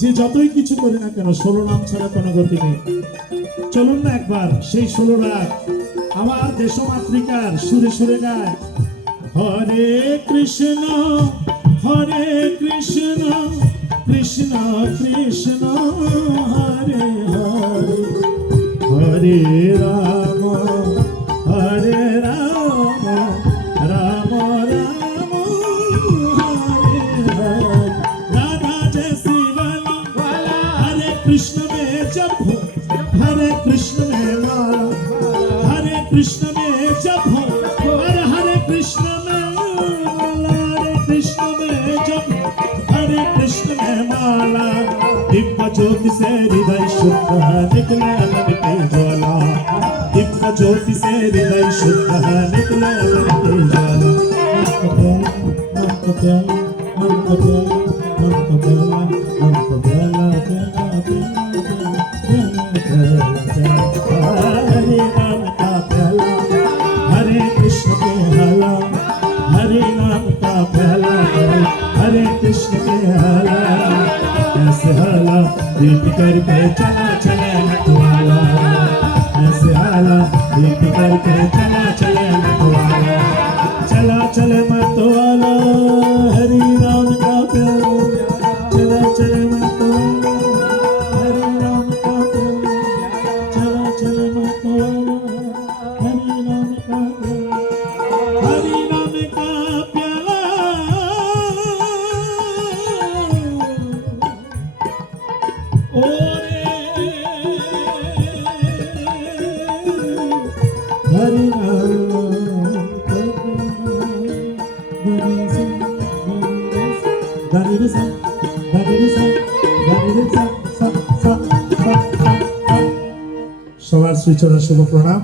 যে যতই কিছু করি না কেন 16 নাম ছাড়া কোনো গতি নেই। চলুন না একবার সেই 16 রাগ আমার দেশমাতৃকার সুরে সুরে গায়। হরে কৃষ্ণ কৃষ্ণ কৃষ্ণ হরে হরে, হরে রাম রাম রাম হরে হরে। राधा जैसी वाला हरे कृष्ण में जप हो, हरे कृष्ण में माला, हरे कृष्ण में जप हो, हरे कृष्ण में माला, हरे कृष्ण में जप, हरे कृष्ण में माला। दिव्य ज्योति से हृदय शुद्ध है, निकले अमृत की ज्वाला। दिव्य ज्योति से हृदय शुद्ध है, निकले अमृत की ज्वाला। हरे नाम का प्याला, हरे कृष्ण के हाला, हरे नाम का प्याला, हरे कृष्ण के हाला। ऐसे हाला दीप करके चला चले मतवाला, ऐसे हाला दीप करके चला चले मतवाला। चला चले मतवाला, हरि नाम का प्याला, चला चले मतवाला, हरि नाम का प्याला, चला चले मतवाला, हरि नाम का प्याला, हरि नाम का प्याला। ओरे हरि नाम সবার শ্রীচরণ শুভ প্রণাম।